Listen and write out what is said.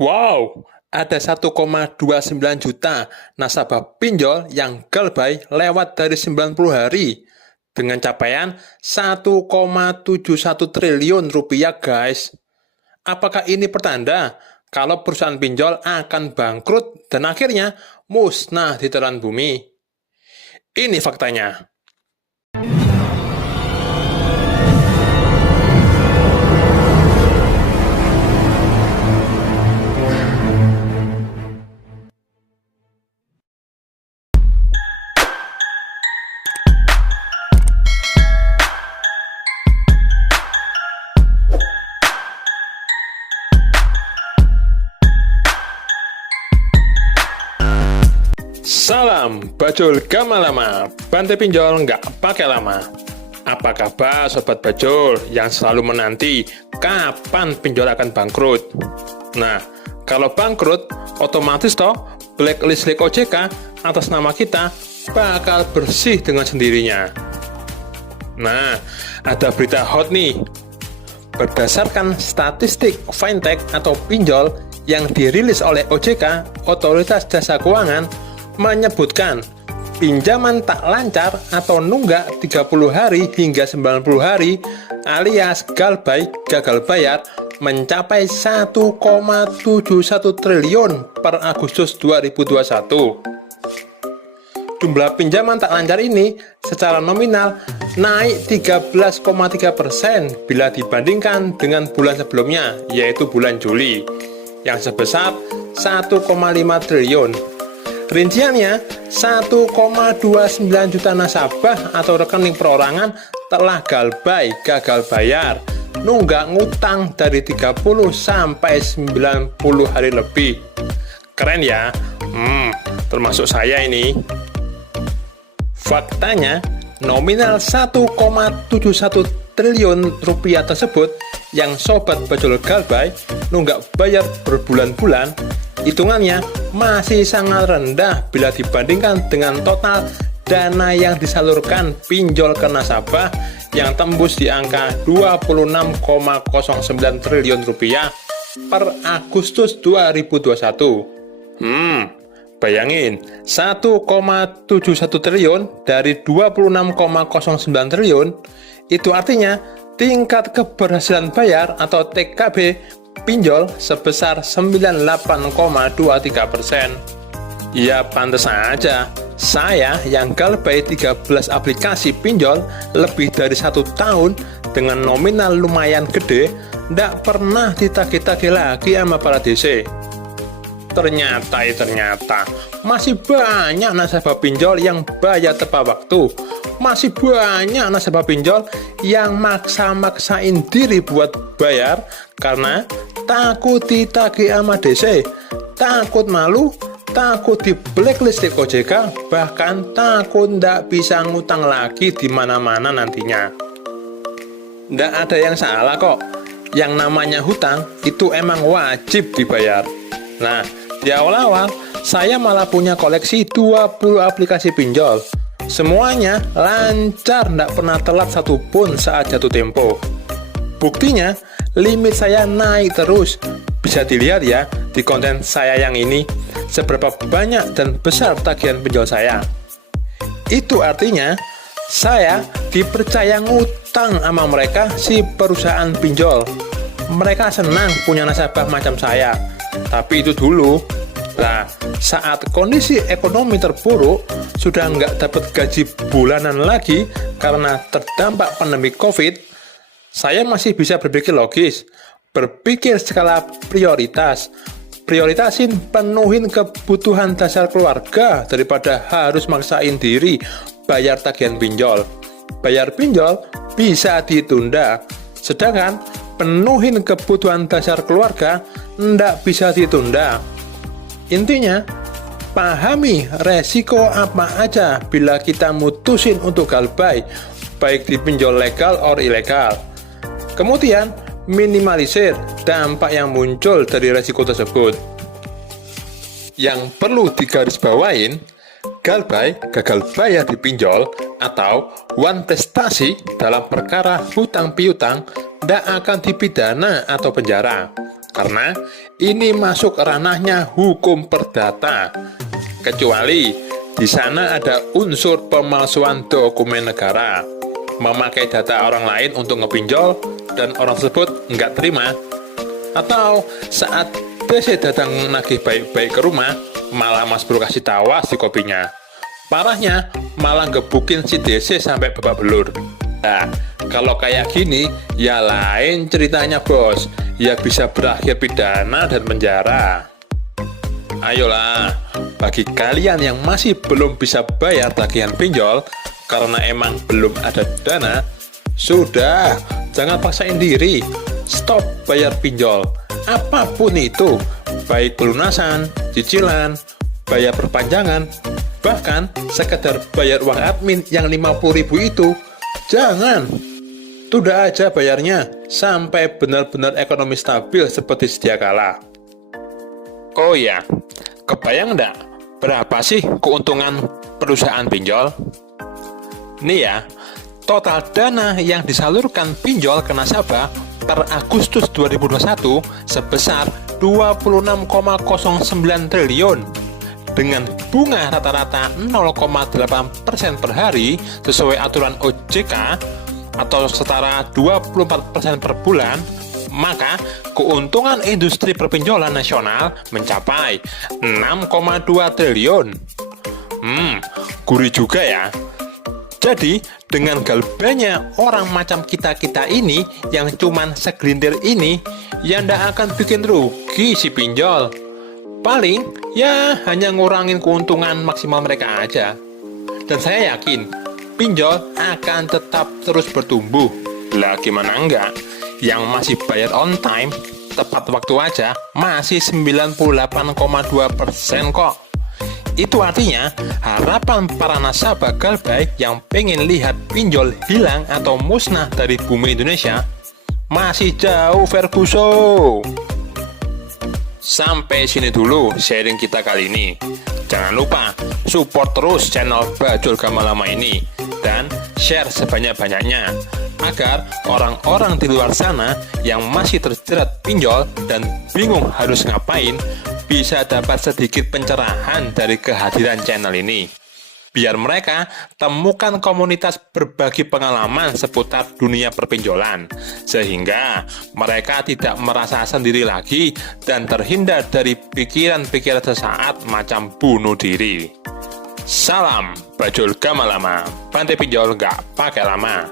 Wow, ada 1,29 juta nasabah pinjol yang galbay lewat dari 90 hari dengan capaian 1,71 triliun rupiah, guys. Apakah ini pertanda kalau perusahaan pinjol akan bangkrut dan akhirnya musnah di telan bumi? Ini faktanya. Salam, bajul gama lama, bantai pinjol nggak pakai lama. Apa kabar sobat bajul yang selalu menanti kapan pinjol akan bangkrut? Nah, kalau bangkrut, otomatis toh blacklist OJK atas nama kita bakal bersih dengan sendirinya. Nah, ada berita hot nih. Berdasarkan statistik fintech atau pinjol yang dirilis oleh OJK, Otoritas Jasa Keuangan, menyebutkan pinjaman tak lancar atau nunggak 30 hari hingga 90 hari alias galbay gagal bayar mencapai 1,71 triliun per Agustus 2021. Jumlah pinjaman tak lancar ini secara nominal naik 13,3% bila dibandingkan dengan bulan sebelumnya, yaitu bulan Juli, yang sebesar 1,5 triliun. Rinciannya, 1,29 juta nasabah atau rekening perorangan telah galbay gagal bayar, nunggak ngutang dari 30 sampai 90 hari lebih. Keren ya? Termasuk saya ini. Faktanya, nominal 1,71 triliun rupiah tersebut yang sobat bajul galbay nunggak bayar berbulan-bulan, hitungannya masih sangat rendah bila dibandingkan dengan total dana yang disalurkan pinjol ke nasabah yang tembus di angka 26,09 triliun rupiah per Agustus 2021. Bayangin, 1,71 triliun dari 26,09 triliun, itu artinya tingkat keberhasilan bayar atau TKB pinjol sebesar 98,23%. Ya pantas saja, saya yang galbay 13 aplikasi pinjol lebih dari 1 tahun dengan nominal lumayan gede, ndak pernah ditagih-tagih lagi sama para DC. Ternyata masih banyak nasabah pinjol yang bayar tepat waktu. Masih banyak nasabah pinjol yang maksa-maksain diri buat bayar karena takut ditagih sama DC, takut malu, takut di blacklist OJK, bahkan takut ndak bisa ngutang lagi di mana-mana nantinya. Ndak ada yang salah kok. Yang namanya hutang itu emang wajib dibayar. Nah, di awal-awal, saya malah punya koleksi 20 aplikasi pinjol. Semuanya lancar, ndak pernah telat satupun saat jatuh tempo. Buktinya, limit saya naik terus. Bisa dilihat ya di konten saya yang ini, seberapa banyak dan besar tagihan pinjol saya. Itu artinya, saya dipercaya ngutang sama mereka si perusahaan pinjol. Mereka senang punya nasabah macam saya. Tapi itu dulu. Nah, saat kondisi ekonomi terpuruk, sudah nggak dapat gaji bulanan lagi karena terdampak pandemi COVID, saya masih bisa berpikir logis, berpikir skala prioritas, prioritasin penuhin kebutuhan dasar keluarga daripada harus maksain diri bayar tagihan pinjol. Bayar pinjol bisa ditunda, sedangkan penuhin kebutuhan dasar keluarga ndak bisa ditunda. Intinya, pahami resiko apa aja bila kita mutusin untuk galbay, baik di pinjol legal or ilegal. Kemudian, minimalisir dampak yang muncul dari resiko tersebut. Yang perlu digarisbawain, galbay gagal bayar di pinjol atau one prestasi dalam perkara hutang piutang tidak akan dipidana atau penjara. karena ini masuk ranahnya hukum perdata. Kecuali di sana ada unsur pemalsuan dokumen negara, memakai data orang lain untuk ngepinjol dan orang tersebut nggak terima, atau saat DC datang nagih baik-baik ke rumah, malah Mas Bro kasih tawas di kopinya. Parahnya, malah gebukin si DC sampai babak belur. Nah, kalau kayak gini, ya lain ceritanya bos. Ya bisa berakhir pidana dan penjara. Ayolah, bagi kalian yang masih belum bisa bayar tagihan pinjol karena emang belum ada dana, sudah, jangan paksain diri. Stop bayar pinjol. Apapun itu, baik pelunasan, cicilan, bayar perpanjangan, bahkan sekedar bayar uang admin yang 50.000 itu, jangan. Tunda aja bayarnya sampai benar-benar ekonomi stabil seperti sedia kala. Oh ya, kebayang nggak berapa sih keuntungan perusahaan pinjol? Nih ya, total dana yang disalurkan pinjol ke nasabah per Agustus 2021 sebesar 26,09 triliun dengan bunga rata-rata 0,8% per hari sesuai aturan OJK atau setara 24% per bulan, maka keuntungan industri perpinjolan nasional mencapai 6,2 triliun. Gurih juga ya. Jadi, dengan galbanya orang macam kita-kita ini yang cuman segelintir ini, ya ndak akan bikin rugi si pinjol. Paling, ya hanya ngurangin keuntungan maksimal mereka aja. Dan saya yakin, pinjol akan tetap terus bertumbuh. Lah gimana enggak? Yang masih bayar on time, tepat waktu aja, masih 98,2% kok. Itu artinya, harapan para nasabah Galbay yang pengen lihat pinjol hilang atau musnah dari bumi Indonesia masih jauh Ferguson. Sampai sini dulu sharing kita kali ini. Jangan lupa support terus channel Bajul Gamalama ini dan share sebanyak-banyaknya agar orang-orang di luar sana yang masih terjerat pinjol dan bingung harus ngapain bisa dapat sedikit pencerahan dari kehadiran channel ini. Biar mereka temukan komunitas berbagi pengalaman seputar dunia perpinjolan, sehingga mereka tidak merasa sendiri lagi dan terhindar dari pikiran-pikiran sesaat macam bunuh diri. Salam Bajul Gamalama, pantai pinjol nggak pakai lama.